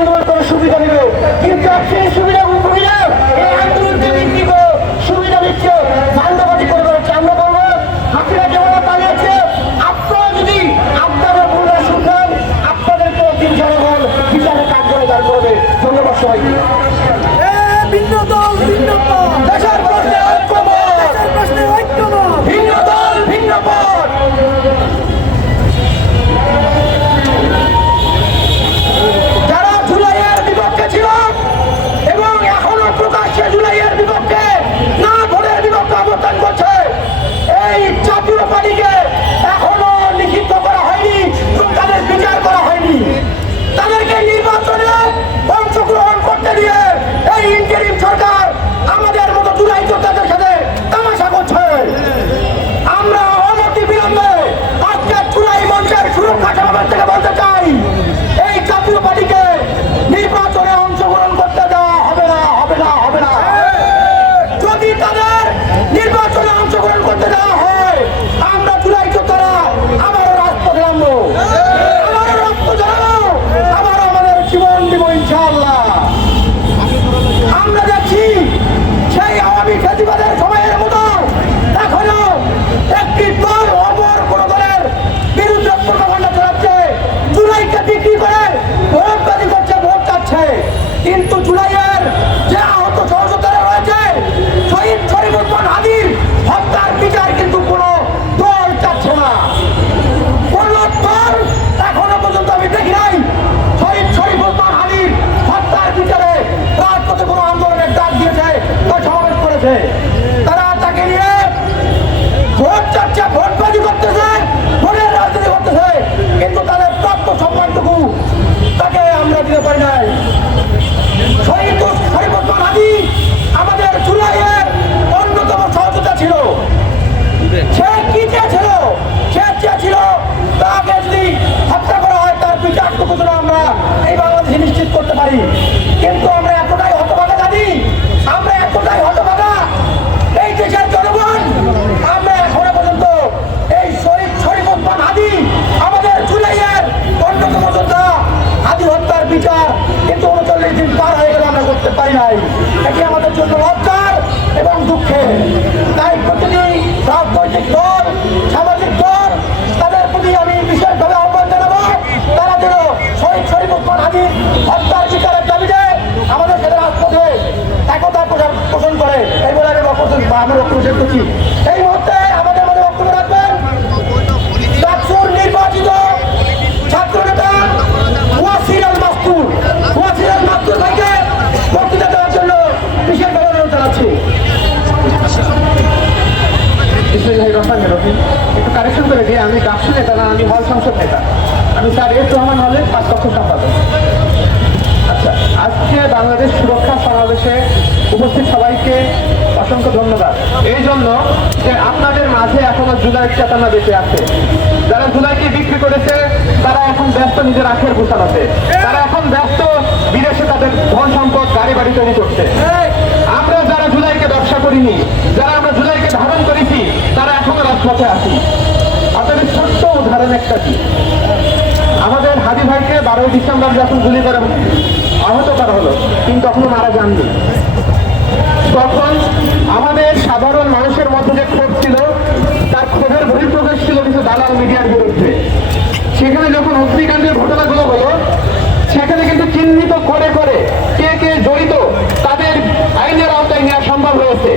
আন্দোলন করে সুবিধা নেবে, কিন্তু সেই সুবিধা ভোগীরা এই আন্দোলনকে বিক্রি করে সুবিধা দিচ্ছে, ধান্দাবাজি করে বেড়াচ্ছে। আমরা বলবো হাসিনা যেমন পালিয়েছে, আপনারা যদি আপনাদের ভুলটা শুনবেন, আপনাদেরকে একদিন জনগণ বিচারে কাজ করে দাঁড় করবে। ধন্যবাদ সবাইকে। ভিন্ন দল ভিন্ন পথ, দেশের প্রশ্নে ঐক্যমত, দেশের প্রশ্নে ঐক্যমত, ভিন্ন দল ভিন্ন পথ। যারা জুলাইয়ের বিপক্ষে ছিল এবং এখনো প্রকাশ্যে জুলাইয়ের বিপক্ষে না ভোটের বিপক্ষে অবস্থান করছে, এই জাতীয় পার্টিকে এখনো নিষিদ্ধ করা হয়নি এবং তাদের বিচার করা হয়নি। তাদেরকে নির্বাচনে অংশগ্রহণ করতে দিয়ে এই ইন্টারিম সরকার আমাদের মতো জুলাই যোদ্ধাদের সাথে তামাশা করছে। আমরা অনতি বিলম্বে আজকে জুলাই মঞ্চের সুরক্ষা সমাবেশ থেকে বলতে চাই, এই জাতীয় পার্টিকে নির্বাচনে অংশগ্রহণ করতে দেওয়া হবে না, হবে না, হবে না। যদি তাদের নির্বাচনে অংশগ্রহণ করতে দেওয়া হয়, আমরা জুলাই যোদ্ধারা আবারও রাজপথে নামবো, আবারও রক্ত ঝরাবো, আবারও আমাদের জীবন দিব ইনশাআল্লাহ। আমরা দেখছি সেই আওয়ামী ফ্যাসিবাদের সময়ের মতো এখনো একটি দল অপর কোন দলের বিরুদ্ধে প্রোপাগান্ডা চালাচ্ছে, জুলাইকে বিক্রি করে ভোট বাজি করছে, ভোট চাচ্ছে। কিন্তু জুলাইয়ের যে আহত সহযোদ্ধারা রয়েছে, শহীদ শরীফুদ্দিন হাদির হত্যার বিচার কিন্তু কোনো দল চাচ্ছে না। কোন দল এখনো পর্যন্ত আমি দেখি নাই শহীদ শরীফুদ্দিন হাদির হত্যার বিচারে রাজপথে কোনো আন্দোলনের ডাক দিয়েছে বা সমাবেশ করেছে। তারা তাকে নিয়ে ভোট চাচ্ছে, ভোটবাজি করতেছে, ভোটের রাজনীতি করতেছে, কিন্তু তাদের প্রাপ্য সম্মানটুকু তাকে আমরা দিতে পারি নাই। শহীদ শরীফুদ্দিন হাদি আমাদের জুলাইয়ের অন্যতম সহযোদ্ধা ছিল। সে কি চেয়েছিল? সে চেয়েছিল তাকে যদি হত্যা করা হয় তার বিচারটুকু যেন আমরা এই বাংলাদেশে নিশ্চিত করতে পারি। কিন্তু আমরা এতটাই হতভাগা জানি, আমরা এতটাই হতভাগা এই দেশের জনগণ, আমরা এখনো পর্যন্ত এই শহীদ শরীফুদ্দিন হাদি আমাদের জুলাইয়ের অন্যতম যোদ্ধা হাদি হত্যার বিচার কিন্তু 39 দিন পার হয়ে গেল আমরা করতে পারি নাই। এটি আমাদের জন্য লজ্জার এবং দুঃখের। তাই প্রতিটি রাজনৈতিক দল, সামাজিক দল, তাদের প্রতি আমি বিশেষভাবে আহ্বান জানাবো, তারা যেন শহীদ শরীফুদ্দিন হাদির হত্যার বিচারের দাবিতে আমাদের সাথে রাজপথে একতা পোষণ করে। এই বলে আমি বক্তব্য শেষ করছি। এই মুহূর্তে আমাদের মধ্যে বক্তব্য রাখবেন ডাকসুর নির্বাচিত ছাত্রনেতা ওয়াসির মাস্তুর। ওয়াসির মাস্তুর ভাইকে বক্তৃতা দেওয়ার জন্য বিশেষভাবে অনুরোধ জানাচ্ছি। একটু কারেকশন করে দিই, আমি ডাকসু নেতা না, আমি হল সংসদ নেতা। আমি স্যার এস রহমান হলের 5 কক্ষ সম্পাদক। আচ্ছা, আজকে বাংলাদেশ সুরক্ষা সমাবেশে উপস্থিত সবাইকে অসংখ্য ধন্যবাদ। এই জন্য যে আপনাদের মাঝে এখনো জুলাই চেতনা বেঁচে আছে। যারা জুলাইকে বিক্রি করেছে তারা এখন ব্যস্ত নিজের আখের গোছানোতে, তারা এখন ব্যস্ত বিদেশে তাদের ধন সম্পদ গাড়ি বাড়ি তৈরি করছে। আমরা যারা জুলাইকে ব্যবসা করিনি, যারা আমরা জুলাইকে ধারণ করেছি, তারা এখনো রাজপথে আছি। আপনাদের ছোট্ট উদাহরণ একটা কি, আমাদের হাদি ভাইকে 12ই ডিসেম্বর যখন গুলি করে আহত করা হলো, কিন্তু তখনও মারা যাননি। তখন আমাদের সাধারণ মানুষের মধ্যে যে ক্ষোভ ছিল, তার ক্ষোভের বহিঃপ্রকাশ ছিল কিছু দালাল মিডিয়ার বিরুদ্ধে। সেখানে যখন অগ্নিকাণ্ডের ঘটনাগুলো হলো, সেখানে কিন্তু চিহ্নিত করে করে কে কে জড়িত তাদের আইনের আওতায় নেওয়া সম্ভব হয়েছে।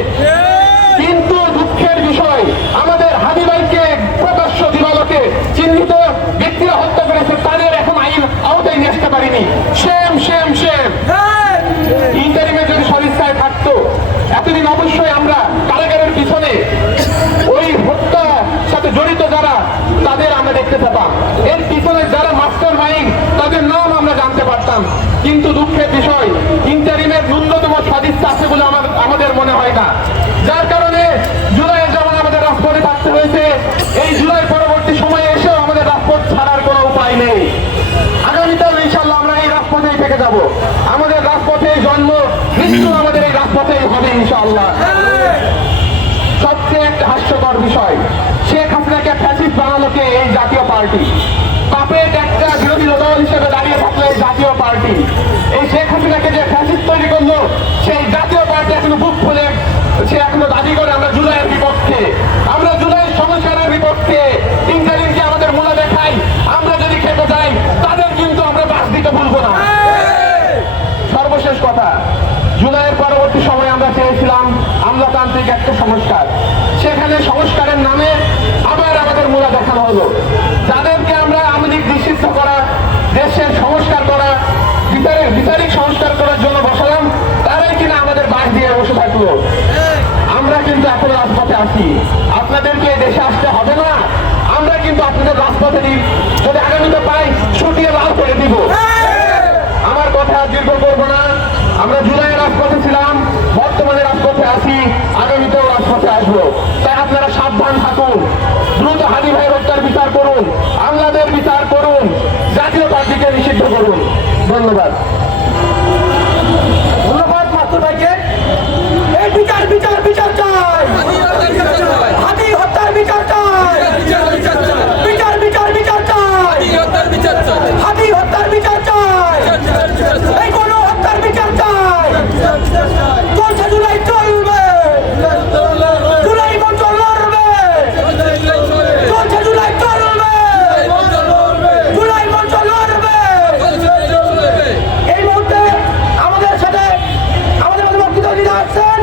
কিন্তু দুঃখের বিষয়, আমাদের হাদি ভাইকে প্রকাশ্য দিবালোকে চিহ্নিত ব্যক্তিরা হত্যা করেছে, তাদের এখন আইন আওতায় নিয়ে আসতে পারিনি। সেম সেম সেম ইন্টারিমে যদি সদিচ্ছায় থাকতো, এতদিন অবশ্যই আমরা কারাগারের পিছনে ওই হত্যার সাথে জড়িত যারা তাদের আমরা দেখতে পেতাম, এর পিছনে যারা মাস্টার মাইন্ড তাদের নাম আমরা জানতে পারতাম। কিন্তু দুঃখের বিষয়, ইন্টারিমের ন্যূনতম সদিচ্ছা আছে বলে আমাদের মনে হয় না। যার কারণে জুলাইয়ের যেমন আমাদের রাজপথে থাকতে হয়েছে, এই জুলাই পরবর্তী সময়ে এসেও আমাদের রাজপথ ছাড়ার কোনো উপায় নেই। আগামীকাল ইনশাল্লাহ আমরা এই রাজপথেই থেকে যাব। আমাদের রাজপথে জন্ম, মৃত্যু আমাদের এই রাজপথেই হবে ইনশাআল্লাহ। সবচেয়ে একটা হাস্যকর বিষয়, শেখ হাসিনাকে ফ্যাসিস্ট বানালো কে? এই জাতীয় পার্টি। পাপেট একটা বিরোধী দল হিসেবে দাঁড়িয়ে থাকলো এই জাতীয় পার্টি। এই শেখ হাসিনাকে যে ফ্যাসিস্ট তৈরি করলো, সেই জাতীয় পার্টি এখনো বুক খুলে সে এখনো দাবি করে আমরা জুলাইয়ের বিপক্ষে, আমরা জুলাই সংস্কারের বিপক্ষে। ইন্টারিমকে আমাদের মূলা দেখাই, আমরা যদি খেতে চাই তাদের কিন্তু আমরা বাস দিতে ভুলবো না। সর্বশেষ কথা, জুলাইয়ের পরবর্তী সময়ে আমরা চেয়েছিলাম আমলাতান্ত্রিক একটা সংস্কার, সেখানে সংস্কারের নামে আবার আমাদের মূলা দেখানো হলো। যাদেরকে আমরা আওয়ামী নিষিদ্ধ করা, দেশের সংস্কার করা, বিচারিক সংস্কার করার জন্য বসালাম, তারাই কিনা আমাদের বাস দিয়ে বসে থাকলো। আমরা কিন্তু এখন রাজপথে আসি, আপনাদেরকে দেশে আসতে হবে না, আমরা কিন্তু আপনাদের রাজপথে দিই, যদি আগামীতে পাই ছুটিয়ে লাভ করে দিব। আমার কথা দীর্ঘ করবো না, আমরা জুলাইয়ের রাজপথে ছিলাম, বর্তমানে রাজপথে আছি, আগামীতেও রাজপথে আসবো। তাই আপনারা সাবধান থাকুন, দ্রুত হাদি ভাই হত্যার বিচার করুন, আমলাদের বিচার করুন, জাতীয় পার্টিকে নিষিদ্ধ করুন। ধন্যবাদ। ধন্যবাদ মাস্টার ভাইকে। এই বিচার বিচার বিচার চাই, হাতি হত্যার বিচার চাই, বিচার বিচার বিচার চাই, হাতি হত্যার বিচার চাই, এই কোন হত্যার বিচার চাই। চলছে জুলাই চলবে, জুলাই মঞ্চ লড়বে, চলছে জুলাই চলবে, জুলাই মঞ্চ লড়বে। এই মুহূর্তে আমাদের সাথে আমাদের মধ্যে বক্তৃতা দিতে আসছেন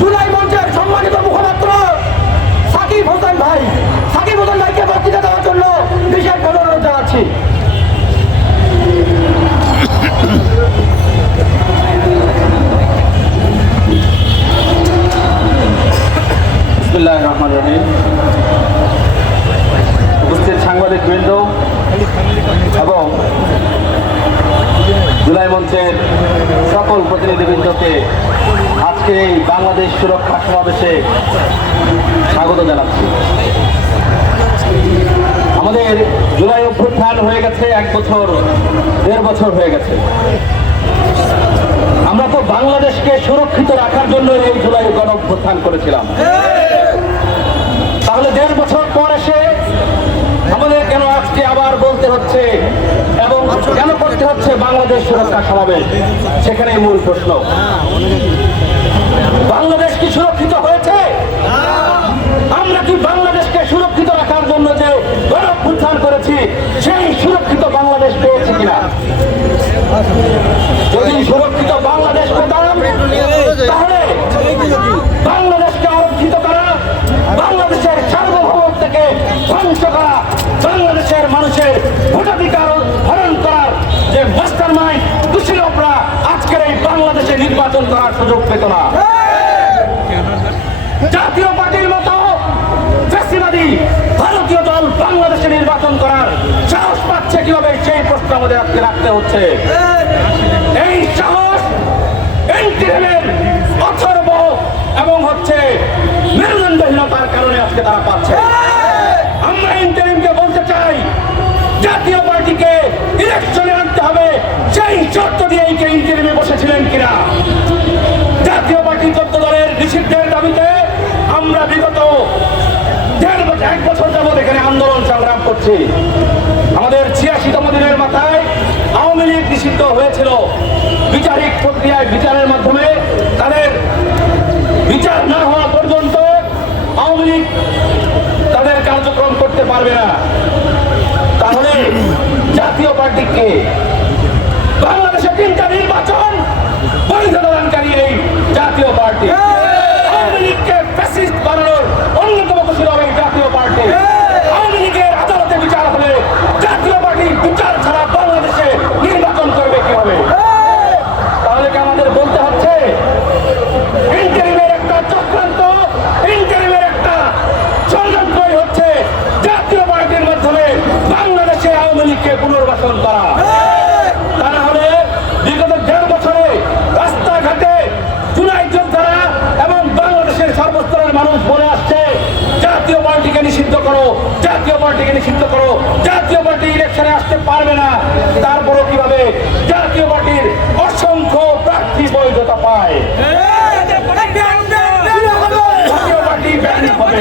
জুলাই মঞ্চের সম্মানিত মুখপাত্র সাকিব হোসেন ভাই। সাকিব হোসেন ভাইকে বক্তৃতা দেওয়ার জন্য বিশেষ অনুরোধ জানাচ্ছি। বিসমিল্লাহির রহমানির রহিম। উপস্থিত সাংবাদিক বৃন্দ এবং জুলাই মঞ্চের সকল প্রতিনিধিবৃন্দকে আজকে এই বাংলাদেশ সুরক্ষা সমাবেশে স্বাগত জানাচ্ছি। আমাদের জুলাই অভ্যুত্থান হয়ে গেছে 1 বছর, 1.5 বছর হয়ে গেছে। আমরা তো বাংলাদেশকে সুরক্ষিত রাখার জন্য এই জুলাই গণ অভ্যুত্থান করেছিলাম। তাহলে 1.5 বছর পর এসে আমাদের কেন আজকে আবার বলতে হচ্ছে এবং কেন করতে হচ্ছে বাংলাদেশ সুরক্ষা সমাবেশ? সেখানে মূল প্রশ্ন, বাংলাদেশ কি সুরক্ষিত হয়েছে? আমরা কি বাংলাদেশকে সুরক্ষিত রাখার জন্য যে গণ অভ্যুত্থান করেছি সেই সুরক্ষিত বাংলাদেশ পেয়েছি কিনা? যদি সুরক্ষিত বাংলাদেশ পেতাম তাহলে বাংলাদেশকে আরক্ষিত করা, বাংলাদেশের সার্বভৌমত্বকে ধ্বংস করা, বাংলাদেশের মানুষের ভোটাধিকার হরণ করার যে মাস্টার মাইন্ড কুশীলভরা আজকের এই বাংলাদেশে নির্বাচন করার সুযোগ পেত না। জাতীয় পার্টির মতো ফ্যাসিবাদী ভারতীয় দল বাংলাদেশে নির্বাচন করার সাহস পাচ্ছে কিভাবে, সেই প্রশ্ন আমাদের আজকে রাখতে হচ্ছে। এই সাহস এনটিএমের অথর্ব এবং মেরুদণ্ডহীনতার কারণে আজকে তারা পাচ্ছে। আমরা ইন্টারিমকে বলতে চাই, জাতীয় পার্টিকে ইলেকশনে আনতে হবে, সেই শর্ত দিয়ে ইন্টারিমে বসেছিলেন কিনা? জাতীয় পার্টি 14 দলের নিষিদ্ধের দাবিতে আমরা বিগত 1 বছর যাবৎ এখানে আন্দোলন সংগ্রাম করছি। আমাদের 86তম দিনের মাথায় আওয়ামী লীগ নিষিদ্ধ হয়েছিল। বিচারিক প্রক্রিয়ায় বিচারের মাধ্যমে তাদের বিচার না হওয়া পর্যন্ত আওয়ামী লীগ তাদের কার্যক্রম করতে পারবে না। তাহলে জাতীয় পার্টিকে বাংলাদেশে 3টা নির্বাচন বৈধ প্রদানকারী এই জাতীয় পার্টি, আওয়ামী লীগকে ফ্যাসিস্ট বানানোর অন্যতম ছিল এই জাতীয় পার্টি। আওয়ামী লীগের আদালতে বিচার হলে জাতীয় পার্টি বিচার ছাড়া বাংলাদেশে নির্বাচন করবে কিভাবে? তাহলে কি আমাদের বলতে হচ্ছে ইন্টারিমের একটা চক্রান্ত, ইন্টারিমের একটা ষড়যন্ত্রই হচ্ছে জাতীয় পার্টির মাধ্যমে বাংলাদেশে আওয়ামী লীগকে পুনর্বাসন করা? তা না হলে বিগত 1.5 বছরে রাস্তাঘাটে জুলাই যোদ্ধারা এবং বাংলাদেশের সর্বস্তরের মানুষ বলে আসছে জাতীয় পার্টিকে নিষিদ্ধ করো, জাতীয় পার্টিকে নিষিদ্ধ করো, জাতীয় পার্টি ইলেকশনে আসতে পারবে না। তারপরও কিভাবে জাতীয় পার্টির অসংখ্য প্রার্থী বৈধতা পায়? জাতীয় পার্টি ব্যান হবে।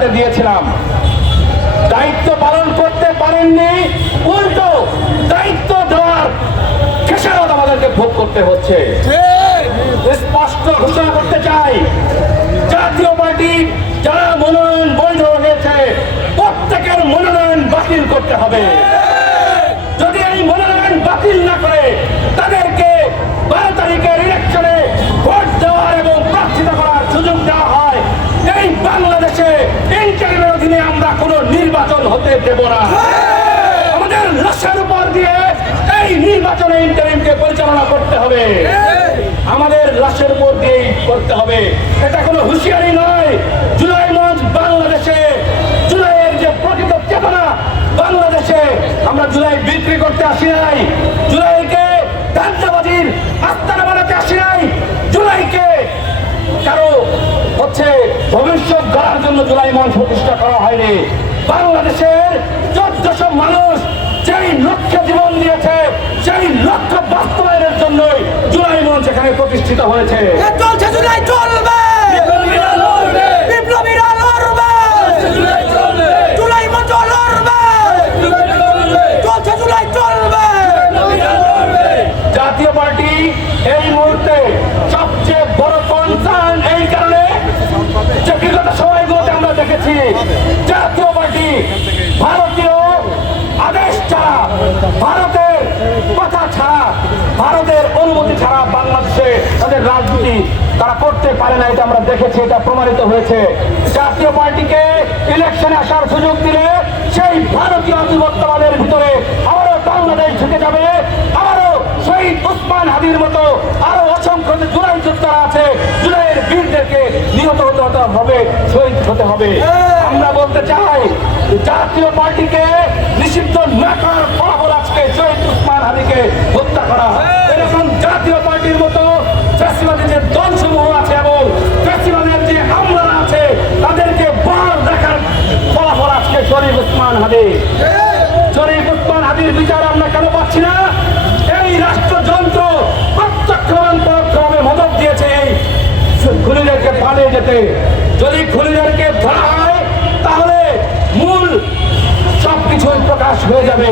হাতে দিয়েছিলাম, দায়িত্ব পালন করতে পারেননি, উল্টো দায়িত্ব দেওয়ার খেসারত আমাদেরকে ভোগ করতে হচ্ছে। স্পষ্ট ঘোষণা করতে চাই, জাতীয় পার্টি যারা মনোনয়ন বৈধ হয়েছে প্রত্যেকের মনোনয়ন বাতিল করতে হবে। যদি এই মনোনয়ন বাতিল না করে তাদেরকে 12 তারিখের ইলেকশনে ভোট দেওয়ার এবং প্রার্থিতা করার সুযোগ দেওয়া হয়, এই বাংলাদেশে ইন্টারিমের অধীনে আমরা কোনো নির্বাচন হতে দেব না। আমাদের লাশের উপর দিয়ে এই নির্বাচনে ইন্টারিমকে পরিচালনা করতে হবে, আমাদের লাশের উপর দিয়েই করতে হবে। এটা কোনো হুঁশিয়ারি নয়। জুলাই মঞ্চ বাংলাদেশে জুলাইয়ের যে প্রকৃত চেতনা বাংলাদেশে, আমরা জুলাই বিক্রি করতে আসি নাই, জুলাইকে ধান্দাবাজির আস্তানা বানাতে আসি নাই, জুলাইকে কারো ভবিষ্যৎ গড়ার জন্য জুলাই মঞ্চ প্রতিষ্ঠা করা হয়নি। বাংলাদেশের 1400 মানুষ যেই লক্ষ্যে জীবন দিয়েছে সেই লক্ষ্য বাস্তবায়নের জন্যই জুলাই মঞ্চ এখানে প্রতিষ্ঠিত হয়েছে। চলছে জুলাই চলবে, বিপ্লবীরা লড়বে, বিপ্লবীরা লড়বে, জুলাই মঞ্চ লড়বে, চলছে জুলাই চলবে। জাতীয় পার্টি এই মুহূর্তে সবচেয়ে বড় কনসার্ন এই কারণে যে বিগত সময়গুলোতে আমরা দেখেছি জাতীয় পার্টি ভারতীয় আদেশ ছাড়া, ভারতের কথা ছাড়া, ভারতের অনুমতি ছাড়া বাংলাদেশে তাদের রাজনীতি তারা করতে পারে না। এটা আমরা দেখেছি, এটা প্রমাণিত হয়েছে। জাতীয় পার্টিকে ইলেকশনে আসার সুযোগ দিলে সেই ভারতীয় আধিপত্যবাদের ভিতরে আবারও বাংলাদেশ ঢুকে যাবে, আবারও শহীদ ওসমান হাদির মতো আরো অসংখ্য জুলাই যোদ্ধারা আছে, জুলাইয়ের বীরদেরকে নিহত হতে হবে, শহীদ হতে হবে। আমরা বলতে চাই জাতীয় পার্টিকে নিষিদ্ধ না করার ফলাফল আজকে শহীদ ওসমান হাদিকে হত্যা করা। এরকম জাতীয় পার্টির মতো ফ্যাসিবাদী যে দলসমূহ আছে এবং ফ্যাসিবাদের যে আমলারা আছে তাদেরকে বহাল রাখার ফলাফল আজকে শরীফ ওসমান হাদি। শরীফ ওসমান হাদির বিচার আমরা কেন পাচ্ছি না? এই রাষ্ট্রযন্ত্র প্রত্যক্ষভাবে পরোক্ষভাবে মদত দিয়েছে এই খুনিদেরকে পালিয়ে যেতে। যদি খুনিদেরকে ধরা হয় তাহলে মূল সবকিছুই প্রকাশ হয়ে যাবে,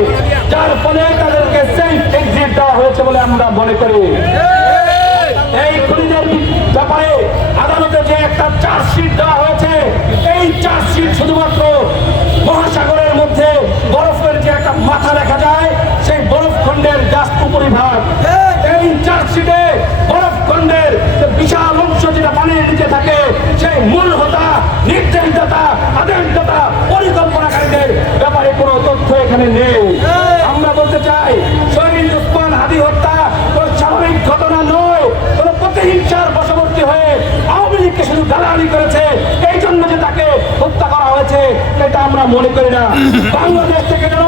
যার ফলে তাদেরকে সেফ এক্সিট দেওয়া হয়েছে বলে আমরা মনে করি। এই খুনিদের ব্যাপারে আদালতে যে একটা চার্জশিট দেওয়া হয়েছে, এই চার্জশিট শুধুমাত্র মহাসাগরের মধ্যে বরফের যে একটা মাথা দেখা যায় সেই বরফ খণ্ডের জাস্ট উপরিভাগ। এই চার্জশিটে বরফ খণ্ডের বিশাল অংশ যেটা পানির নিচে থাকে সেই মূল হোতা, নির্দেশদাতা, আদেশদাতা, পরিকল্পনাকারীদের ব্যাপারে কোনো তথ্য এখানে নেই। আমরা বলতে চাই শহীদ ওসমান হাদি হত্যা কোনো স্বাভাবিক ঘটনা নয়, কোনো প্রতিহিংসার বশবর্তী হয়ে আওয়ামী লীগকে শুধু গালাগালি করেছে এই জন্য যে তাকে হত্যা করা হয়েছে এটা আমরা মনে করি না। বাংলাদেশ থেকে যেন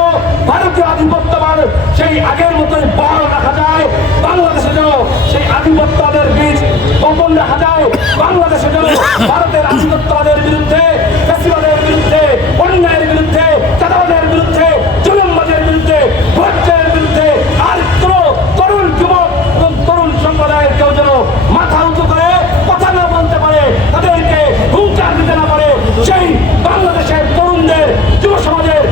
ভারতীয় আধিপত্যবাদ সেই আগের মতোই বহাল রাখা যায়, বাংলাদেশে যেন সেই আধিপত্যবাদের বীজ বপন রাখা যায়, বাংলাদেশে যেন ভারতের আধিপত্যবাদের বিরুদ্ধে, ফ্যাসিবাদের বিরুদ্ধে, অন্যায়ের বিরুদ্ধে, চাঁদাবাদের বিরুদ্ধে, জুলুমবাজের বিরুদ্ধে, ভোটের বিরুদ্ধে আর কোন তরুণ যুবক এবং তরুণ সম্প্রদায়ের কেউ যেন মাথা উঁচু করে কথা না বলতে পারে, তাদেরকে হুঙ্কার দিতে না পারে, সেই বাংলাদেশের তরুণদের, যুব সমাজের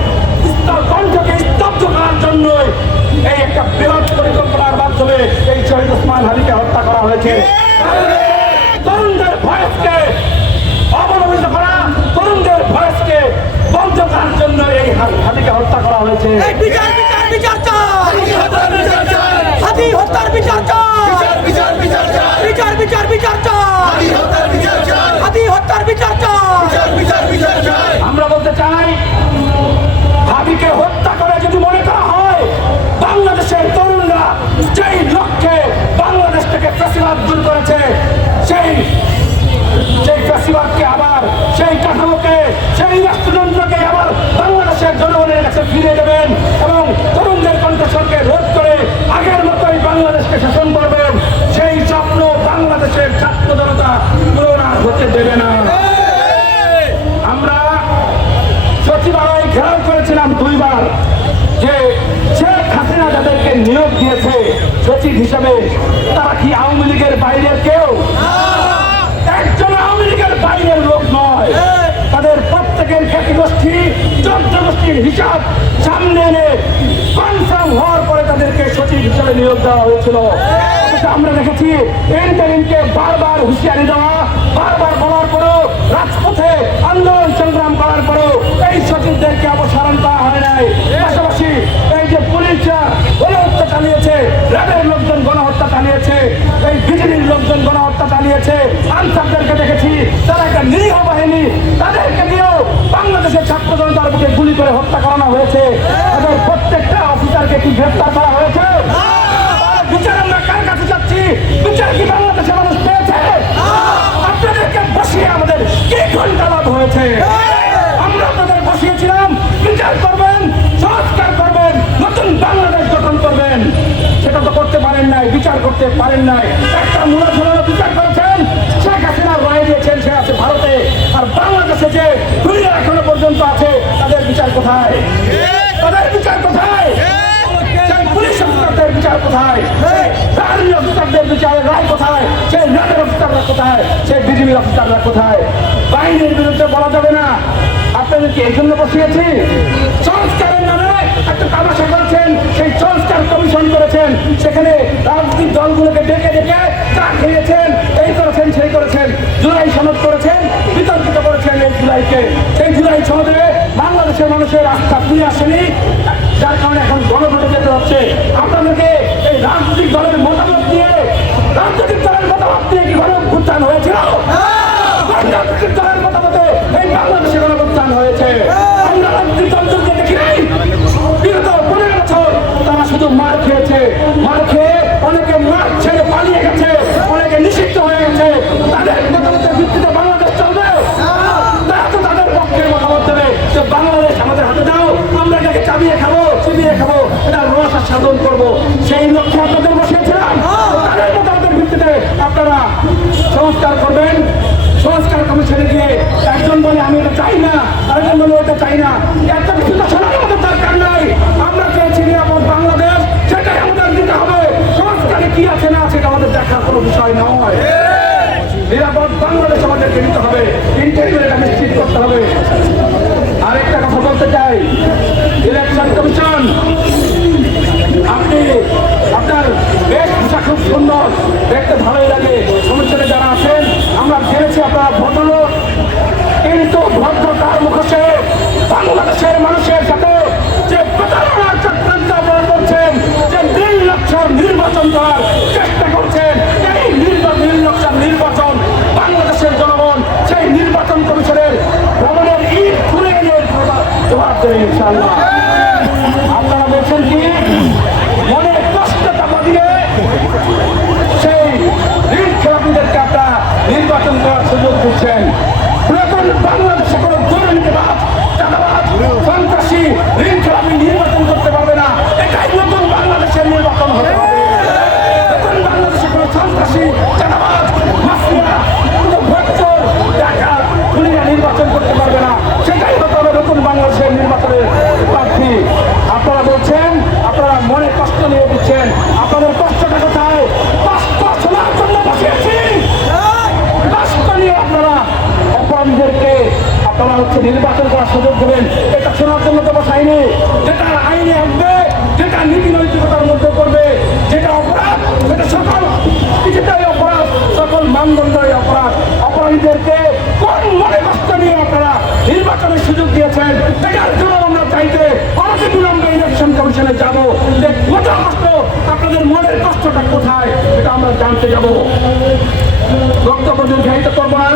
কণ্ঠকে স্তব্ধ করার জন্যই এই একটা বৃহৎ পরিকল্পনার মাধ্যমে এই শহীদ ওসমান হাদিকে হত্যা করা হয়েছে। তরুণদের ভয়েসকে অবলম্বিত করা, তরুণদের ভয়েসকে বন্ধ করার জন্য এই হাদিকে হত্যা করা হয়েছে। বিচার বিচার বিচার চাই, হাদি হত্যার বিচার চাই, বিচার বিচার বিচার চাই, হাদি হত্যার বিচার চাই। আমরা বলতে চাই হাদিকে হত্যা করে যদি মনে করা হয় বাংলাদেশের তরুণরা যেই লক্ষ্যে বাংলাদেশ থেকে ফ্যাসিবাদ দূর করেছে সেই ফ্যাসিবাদকে আবার, সেই কাঠামোকে, সেই রাষ্ট্রযন্ত্রকে আবার বাংলাদেশের জনগণের কাছে ফিরে দেবেন এবং তরুণদের কণ্ঠস্বরকে রোধ করে আগের মতোই বাংলাদেশকে শাসন করবেন, সেই স্বপ্ন বাংলাদেশের ছাত্র জনতা পূরণ হতে দেবে না। আমরা সচিবালয় ঘেরাও করেছিলাম 2 বার যে শেখ হাসিনা যাদেরকে নিয়োগ দিয়েছে সচিব হিসাবে তারা কি আওয়ামী লীগের বাইরের কেউ? একজন আওয়ামী লীগের বাইরের লোক নয়, তাদের প্রত্যেক দুর্নীতির হিসাব সামনে এনে কনফার্ম হওয়ার পরে তাদেরকে সচিব হিসেবে নিয়োগ দেওয়া হয়েছিল। অথচ আমরা দেখেছি ইন্টারিমকে বারবার হুঁশিয়ারি দেওয়া, বারবার বলার পরেও রাজপথে আন্দোলন সংগ্রাম করার পরেও এই সচিবদেরকে অপসারণ করা হয় নাই। পাশাপাশি এই যে পুলিশরা গণহত্যা চালিয়েছে, র্যাবের লোকজন গণহত্যা চালিয়েছে, এই বিজেপির লোকজন গণহত্যা চালিয়েছে, আনসারদেরকে দেখেছি তারা একটা নিরীহ বাহিনী, তাদেরকে দিয়েও বাংলাদেশের ছাত্র জনতার বুকে গুলি করে হত্যা করানো হয়েছে। তাদের প্রত্যেকটা অফিসারকে কি গ্রেফতার করা হয়েছে? বিচার আমরা কার কাছে যাচ্ছি? বিচার কি বাংলাদেশের মানুষ পেয়েছে? আপনাদেরকে বসিয়ে আমাদের কি ঘন্টা লাভ হয়েছে? আমরা আপনাদের বসিয়েছিলাম বিচার করবেন, সংস্কার করবেন, নতুন বাংলাদেশ গঠন করবেন। সেটা তো করতে পারেন নাই, বিচার করতে পারেন নাই। একটা মূলধনের বিচার করেছেন, শেখ হাসিনা রায় দিয়েছেন, সে আছে ভারতে। আর বাংলাদেশে যে দুনিয়া এখনো পর্যন্ত আছে, তাদের বিচার কোথায়? তাদের বিচার কোথায়? সেই পুলিশ অফিসারদের বিচার কোথায়? আর্মি অফিসারদের বিচারের রায় কোথায়? সেই র্যাবের অফিসাররা কোথায়? সেই বিজিবির অফিসাররা কোথায়? বাহিনীর বিরুদ্ধে বলা যাবে না। আপনাদেরকে এই জন্য বসিয়েছি, সংস্কারের নামে একটা তামাশা করেছেন, সেই সংস্কার কমিশন করেছেন, সেখানে রাজনৈতিক দলগুলোকে ডেকে ডেকে চা খেয়েছেন, এই করেছেন সেই করেছেন, জুলাই সনদ করেছেন, বিতর্কিত করেছেন এই জুলাইকে। সেই জুলাই সনদে বাংলাদেশের মানুষের আস্থা ফিরে আসেনি, যার কারণে এখন গণভোটে যেতে হচ্ছে। আপনাদেরকে এই রাজনৈতিক দলের মতামত দিয়ে, রাজনৈতিক দলের মতামত দিয়ে কি গণঅভ্যুত্থান হয়েছিল? রাজনৈতিক দলের মতামতে এই বাংলাদেশে গণঅভ্যুত্থান হয়েছে। আমরা রাজনৈতিক দলকে দেখি নাই বিগত 15 বছর তারা শুধু মার খেয়েছে, মার খেয়ে অনেকে মার ছেড়ে পালিয়ে গেছে, অনেকে নিষিদ্ধ হয়ে গেছে। তাদের মতামতের ভিত্তিতে বাংলাদেশ চলবে? তারা তো তাদের পক্ষে মতামত দেবে যে বাংলাদেশ আমাদের হাতে দাও, আমরা এটাকে চাবিয়ে খাবো, চিবিয়ে খাবো, এটা রস সাধন করবো। সেই লক্ষ্যে আপনাদের বসিয়েছিলাম। তাদের মতামতের ভিত্তিতে আপনারা সংস্কার করবেন। সংস্কার কমিশনে গিয়ে একজন বলে আমি এটা চাই না, আরেকজন বলে ওটা চাই না, একটা কিছু তো শোনার আমাদের দরকার নাই। আমরা চেয়েছি নিরাপদ বাংলাদেশ, সেটাই আমাদের দিতে হবে। সংস্কারে কি আছে না আছে এটা আমাদের দেখার কোনো বিষয় নয়। নিরাপদ বাংলাদেশ আমাদেরকে দিতে হবে, ইন্টারিমের এটা নিশ্চিত করতে হবে। আরেকটা কথা বলতে চাই, ইলেকশন কমিশন, আপনি আপনার বেশভূষা খুব সুন্দর, দেখতে ভালোই লাগে। কমিশনে যারা আছেন আমরা জেনেছি আপনারা ভদ্রলোক, কিন্তু ভদ্রতার মুখোশে বাংলাদেশের মানুষের সাথে যে প্রতারণার চক্রান্ত আপনারা করছেন, যে নির্লক্ষ্য নির্বাচন করার চেষ্টা করছেন, এই নির্লক্ষ্য নির্বাচন বাংলাদেশের জনগণ সেই নির্বাচন কমিশনের ভবনের ইট খুলে এনে জবাব দেবে ইনশাআল্লাহ। আপনারা বলছেন কি মনে কষ্ট চাপা দিয়ে সেই ঋণ খেলাপিদেরকে আপনারা নির্বাচন করার সুযোগ দিচ্ছেন। পুরাতন বাংলাদেশে কোনো দুর্নীতিবাদ, চাঁদাবাদ, সন্ত্রাসী, ঋণ খেলাপি নির্বাচন করতে পারবে না। এটাই নতুন বাংলাদেশের নির্বাচন হতে হবে। নতুন বাংলাদেশে কোনো সন্ত্রাসী, চাঁদাবাদ, মাফিয়া, কোনো ভোটচোর, ডাকাত, খুনিরা নির্বাচন করতে পারবে না। সেটাই হতে হবে নতুন বাংলাদেশের নির্বাচনের প্রার্থী। আপনারা বলছেন আপনারা মনে কষ্ট নিয়ে দিচ্ছেন, আপনাদের কষ্টটা কোথায়? কষ্ট শোনার জন্য বসেছি, কষ্ট নিয়ে আপনারা অপরাধীদেরকে আপনারা নির্বাচন করার সুযোগ দেবেন, এটা শোনার জন্য তো বসাইনি। যেটা আইনে আসবে, যেটা নীতি নৈতিকতার মধ্যে করবে, যেটা অপরাধ সেটা সকল কিছুটাই অপরাধ, সকল মানদণ্ডই অপরাধ। অপরাধীদেরকে কোন মনে কষ্ট নিয়ে আপনারা নির্বাচনের সুযোগ দিয়েছেন, এটার জন্য আমরা চাইতে অনতিবিলম্বে ইলেকশন কমিশনে যাবো। যে কত কষ্ট, আপনাদের মনের কষ্টটা কোথায় এটা আমরা জানতে যাব। বক্তব্য দীর্ঘায়িত করবো না।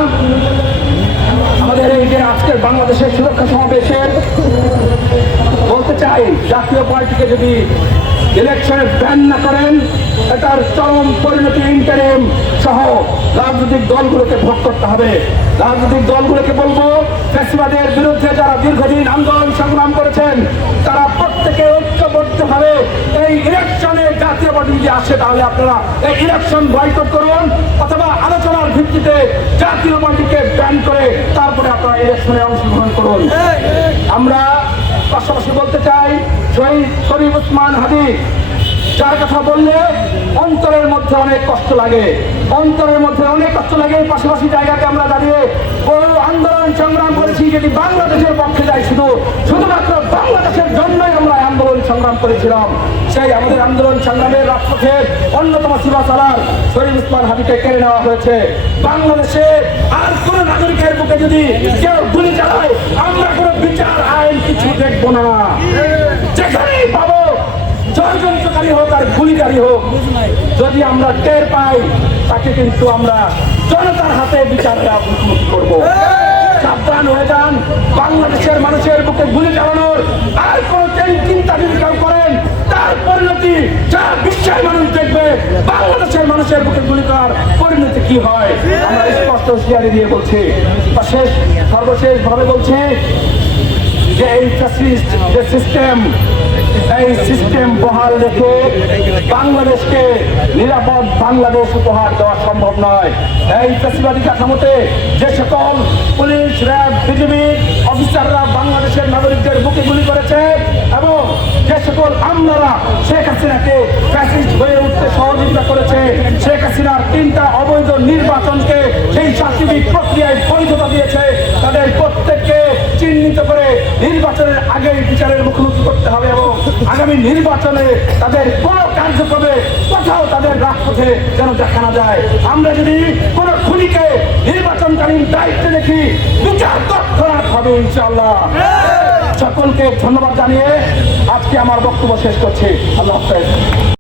আমাদের এই যে আজকের বাংলাদেশের সুরক্ষা সমাবেশের বলতে চাই, জাতীয় পার্টিকে যদি ইলেকশনে ব্যান না করেন, এটার চরম পরিণতি ইন্টারিম সহ রাজনৈতিক দলগুলোকে ভোগ করতে হবে। রাজনৈতিক দলগুলোকে বলবো, ফ্যাসিবাদের বিরুদ্ধে যারা দীর্ঘদিন আন্দোলন সংগ্রাম করেছেন, তারা প্রত্যেকে ঐক্যবদ্ধভাবে এই ইলেকশনে জাতীয় পার্টি যদি আসে, তাহলে আপনারা এই ইলেকশন বয়কট করুন, অথবা আলোচনার ভিত্তিতে জাতীয় পার্টিকে ব্যান করে তারপরে আপনারা ইলেকশনে অংশগ্রহণ করুন। আমরা পাশাপাশি বলতে চাই, শহীদ শরীফ ওসমান হাদি যার কথা বললে অন্তরের মধ্যে অনেক কষ্ট লাগে, অন্তরের মধ্যে অনেক কষ্ট লাগে। পাশাপাশি জায়গাতে আমরা দাঁড়িয়ে বহু আন্দোলন সংগ্রাম করেছি, যদি বাংলাদেশের পক্ষে যাই শুধুমাত্র বাংলাদেশের জন্যই আমরা আন্দোলন সংগ্রাম করেছিলাম। সেই আমাদের আন্দোলন সংগ্রামের রাজপথের অন্যতম সিপাহসালার শরীফ ওসমান হাদিকে কেড়ে নেওয়া হয়েছে। বাংলাদেশে আর কোন নাগরিকের বুকে যদি কেউ গুলি চালায়, আমরা কোনো বিচার আইন কিছু দেখবো না। যেখানেই পাবো, ষড়যন্ত্রকারী হোক আর গুলিকারী হোক, যদি আমরা টের পাই, তাকে কিন্তু আমরা জনতার হাতে বিচারের মুখোমুখি করবো। সাবধান হয়ে যান, বাংলাদেশের মানুষের বুকে গুলি চালানোর আর কোন চিন্তা যদি কেউ করেন, তার পরিণতি যা বিশ্বের মানুষ দেখবে, বাংলাদেশের মানুষের বুকে গুলি করার পরিণতি কি হয় আমরা স্পষ্ট হুঁশিয়ারি দিয়ে বলছি। সর্বশেষ ভাবে বলছি যে এই ফ্যাসিস্ট যে সিস্টেম, এই সিস্টেম বহাল রেখে বাংলাদেশকে নিরাপদ বাংলাদেশ উপহার দেওয়া সম্ভব নয়। এই ফ্যাসিবাদী কাঠামোতে যে সকল পুলিশ, র্যাব, বিজিবি অফিসাররা বাংলাদেশের নাগরিকদের বুকে গুলি করেছে এবং যে সকল আমলারা শেখ হাসিনাকে ফ্যাসিস্ট হয়ে উঠতে সহযোগিতা করেছে, শেখ হাসিনার 3টা অবৈধ নির্বাচনকে সেই সাংবিধানিক প্রক্রিয়ায় বৈধতা দিয়েছে, তাদের প্রত্যেককে চিহ্নিত করে নির্বাচনের আগেই বিচারের মুখোমুখি করতে হবে এবং আগামী নির্বাচনে তাদের কোন কার্যক্রমে কোথাও তাদের রাজপথে যেন দেখা না যায়। আমরা যদি কোন খুনিকে নির্বাচনকালীন দায়িত্বে দেখি, বিচার তৎক্ষণাৎ হবে ইনশাআল্লাহ। সকলকে ধন্যবাদ জানিয়ে আজকে আমার বক্তব্য শেষ করছি। আল্লাহ হাফেজ।